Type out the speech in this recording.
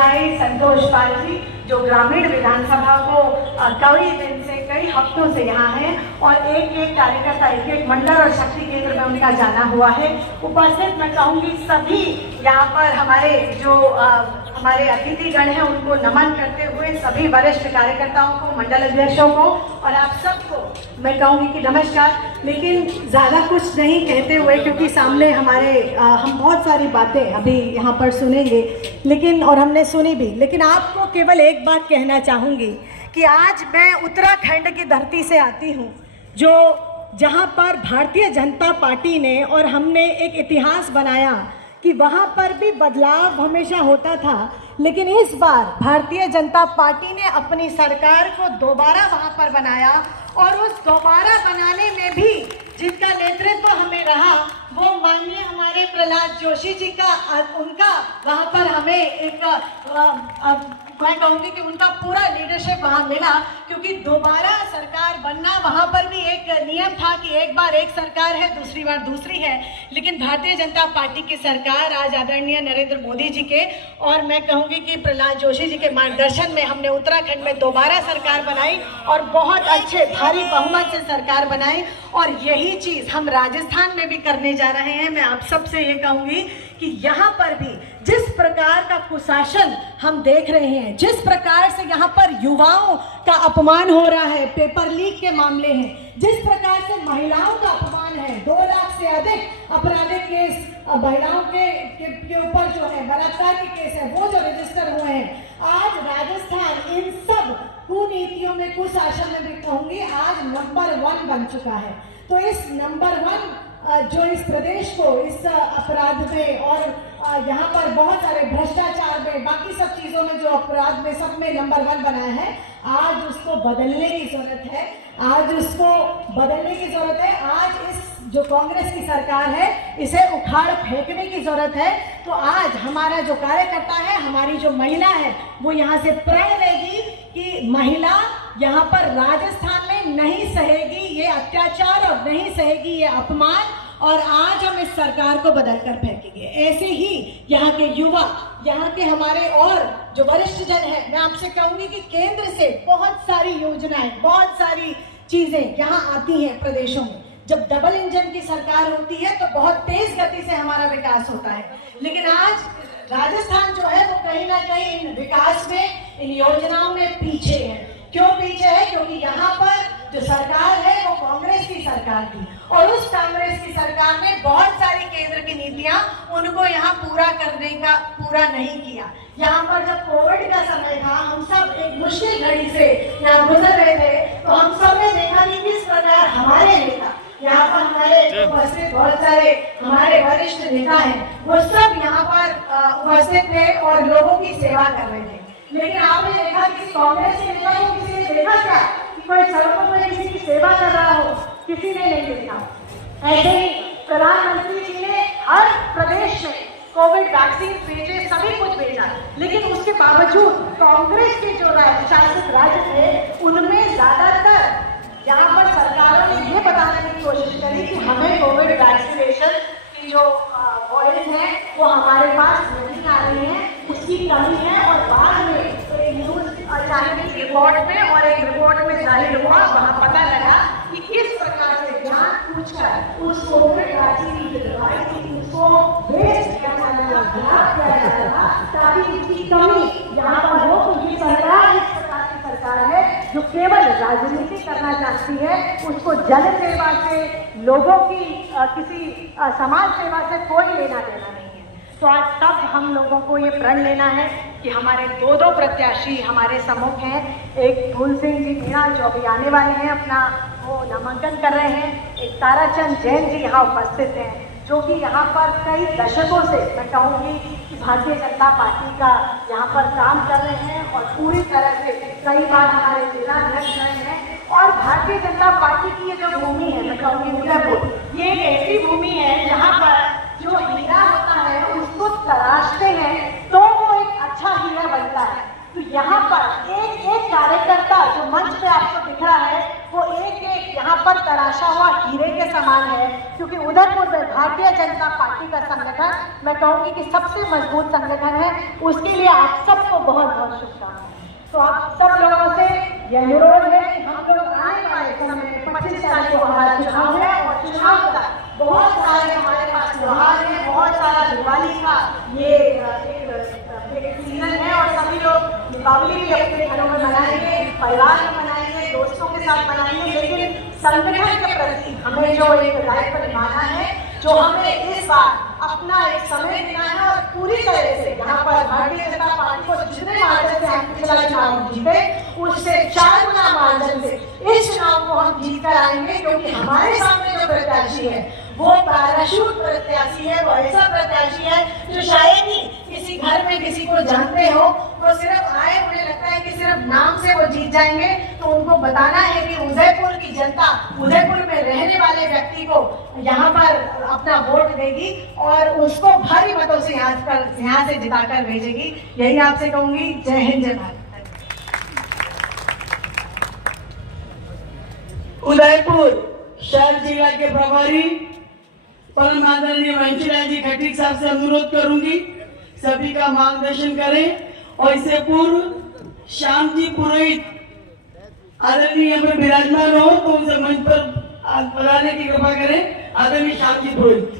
भाई संतोष पाल जी, जो ग्रामीण विधानसभा को कई दिन से, कई हफ्तों से यहाँ हैं और एक एक कार्यकर्ता, एक एक मंडल और शक्ति केंद्र में उनका जाना हुआ है। उपस्थित मैं कहूँगी सभी यहाँ पर हमारे जो हमारे अतिथिगण हैं उनको नमन करते हुए, सभी वरिष्ठ कार्यकर्ताओं को, मंडल अध्यक्षों को और आप सबको मैं कहूँगी कि नमस्कार। लेकिन ज़्यादा कुछ नहीं कहते हुए, क्योंकि सामने हमारे हम बहुत सारी बातें अभी यहाँ पर सुनेंगे, लेकिन और हमने सुनी भी, लेकिन आपको केवल एक बात कहना चाहूँगी कि आज मैं उत्तराखंड की धरती से आती हूँ, जो जहाँ पर भारतीय जनता पार्टी ने और हमने एक इतिहास बनाया कि वहाँ पर भी बदलाव हमेशा होता था, लेकिन इस बार भारतीय जनता पार्टी ने अपनी सरकार को दोबारा वहाँ पर बनाया और उस दोबारा बनाने में भी जिनका नेतृत्व हमें रहा वो माननीय हमारे प्रहलाद जोशी जी का, उनका वहाँ पर हमें एक मैं कहूँगी कि उनका पूरा लीडरशिप वहाँ मिला, क्योंकि दोबारा सरकार बनना, वहाँ पर भी एक नियम था कि एक बार एक सरकार है, दूसरी बार दूसरी है, लेकिन भारतीय जनता पार्टी की सरकार आज आदरणीय नरेंद्र मोदी जी के और मैं कहूँगी कि प्रहलाद जोशी जी के मार्गदर्शन में हमने उत्तराखंड में दोबारा सरकार बनाई और बहुत अच्छे भारी बहुमत से सरकार बनाई। और यही चीज़ हम राजस्थान में भी करने जा रहे हैं। मैं आप सबसे ये कहूँगी कि यहाँ पर भी जिस प्रकार का कुशासन हम देख रहे हैं, जिस प्रकार से यहाँ पर युवाओं का अपमान हो रहा है, पेपर लीक के मामले हैं, जिस प्रकार से महिलाओं का अपमान है, 2 लाख से अधिक आपराधिक केस महिलाओं के ऊपर जो है बलात्कार के केस है वो जो रजिस्टर हुए हैं, आज राजस्थान इन सब कुनीतियों में, कुशासन में भी कहूँगी आज नंबर 1 बन चुका है। तो इस नंबर 1 जो इस प्रदेश को इस अपराध में और यहाँ पर बहुत सारे भ्रष्टाचार में, बाकी सब चीज़ों में, जो अपराध में, सब में नंबर 1 बनाया है, आज उसको बदलने की जरूरत है। आज उसको बदलने की जरूरत है। आज इस जो कांग्रेस की सरकार है इसे उखाड़ फेंकने की जरूरत है। तो आज हमारा जो कार्यकर्ता है, हमारी जो महिला है, वो यहाँ से प्रण लेगी कि महिला यहाँ पर राजस्थान में नहीं सहेगी ये अत्याचार और नहीं सहेगी ये अपमान, और आज हम इस सरकार को बदल कर फेंकेंगे। ऐसे ही यहाँ के युवा, यहाँ के हमारे और जो वरिष्ठ जन हैं, मैं आपसे कहूँगी कि केंद्र से बहुत सारी योजनाएं, बहुत सारी चीज़ें यहाँ आती हैं प्रदेशों में। जब डबल इंजन की सरकार होती है तो बहुत तेज गति से हमारा विकास होता है, लेकिन आज राजस्थान जो है वो कहीं ना कहीं इन विकास में, इन योजनाओं में पीछे है। क्यों पीछे है? क्योंकि यहाँ पर जो सरकार है वो कांग्रेस की सरकार थी और उस कांग्रेस की सरकार ने बहुत सारी केंद्र की नीतियां उनको यहाँ पूरा करने का पूरा नहीं किया। यहाँ पर जब कोविड का समय था, हम सब एक मुश्किल घड़ी से यहाँ गुजर रहे थे, तो हम सब ने देखा कि किस प्रकार हमारे नेता, यहाँ पर हमारे उपस्थित बहुत सारे हमारे वरिष्ठ नेता हैं, वो सब यहाँ पर उपस्थित थे और लोगों की सेवा कर रहे थे। लेकिन आपने देखा कि कांग्रेस के नेता को किसी ने देखा क्या कि कोई सड़कों पर किसी की सेवा कर रहा हो? किसी ने नहीं देखा। ऐसे ही प्रधानमंत्री जी ने हर प्रदेश में कोविड वैक्सीन भेजे, सभी कुछ भेजा, लेकिन उसके बावजूद कांग्रेस के जो शासित राज्य थे उनमें ज्यादातर यहाँ पर सरकारों ने ये बताने की कोशिश करी कि हमें कोविड वैक्सीनेशन की जो वॉयलेंस है वो हमारे पास नहीं आ रही है, उसकी कमी है। और बाद में एक न्यूज अचानक रिपोर्ट में और एक रिपोर्ट में जाहिर हुआ, वहाँ पता लगा कि किस प्रकार से जान पूछकर उस कोविड वैक्सीन की दवाई थी उसको वेस्ट किया जा रहा ताकि उसकी कमी यहाँ पर हो। तो ये सरकार इस प्रकार की सरकार है जो केवल राजनीति करना चाहती है, उसको जन सेवा से, लोगों की किसी समाज सेवा से कोई लेना देना नहीं है। तो आज तब हम लोगों को ये प्रण लेना है कि हमारे 2 प्रत्याशी हमारे सम्मुख हैं। एक फूल सिंह जी मीणा जो अभी आने वाले हैं, अपना वो नामांकन कर रहे हैं। एक ताराचंद जैन जी यहाँ उपस्थित हैं, जो कि यहाँ पर कई दशकों से मैं कहूँगी कि भारतीय जनता पार्टी का यहाँ पर काम कर रहे हैं और पूरी तरह से कई बार हमारे जिलाध्यक्ष रहे हैं। और भारतीय जनता पार्टी की ये जो भूमि है, मैं कहूँगी उदयपुर, ये एक ऐसी भूमि है जहाँ पर जो हीरा होता है उसको तराशते हैं तो वो एक अच्छा हीरा बनता है। तो यहाँ पर एक एक कार्यकर्ता जो मंच पे आपको दिख रहा है, वो एक एक यहाँ पर पर तराशा हुआ हीरे के समान है, क्योंकि उदयपुर में भारतीय जनता पार्टी का संगठन, मैं कहूँगी कि सबसे मजबूत संगठन है। उसके लिए आप सबको बहुत बहुत शुभकामनाएं। तो आप सब लोगों से यह अनुरोध है कि हम लोग आने वाले समय में 25 तारीख को हमारा चुनाव है, और चुनाव का बहुत सारे हमारे पास त्योहार है, बहुत सारा दिवाली का ये एक सीजन है, और सभी लोग दीपावली भी अपने घरों में मनाएंगे, परिवार में मनाएंगे, दोस्तों के साथ मनाएंगे, लेकिन संगठन के प्रति हमें जो एक दायित्व निभाना है, जो हमें इस बार अपना एक समय देना है, और पूरी तरह से यहाँ पर भारतीय जनता पार्टी को जितने मार्जिन से हम पिछला चुनाव जीते, उससे 4 गुना मार्जिन से इस चुनाव को हम जीत कर आएंगे, क्योंकि हमारे सामने जो प्रत्याशी है वो पैराशूट प्रत्याशी है, वो ऐसा प्रत्याशी है जो शायद ही किसी घर में किसी को जानते हो, वो सिर्फ आए, उन्हें लगता है कि सिर्फ नाम से वो जीत जाएंगे। तो उनको बताना है कि उदयपुर की जनता उदयपुर में रहने वाले व्यक्ति को यहाँ पर अपना वोट देगी, और उसको भारी मतों से यहाँ से जिताकर भेजेगी। यही आपसे कहूंगी। जय हिंद, जय भारत। उदयपुर शहर जिला के प्रभारी परम आदरणीय वंशीलाल जी खटीक साहब से अनुरोध करूंगी सभी का मार्गदर्शन करें, और इससे पूर्व श्याम जी पुरोहित आदरणीय यहाँ पर विराजमान हो तो उनसे मंच पर बुलाने की कृपा करें। आदरणीय श्याम जी पुरोहित।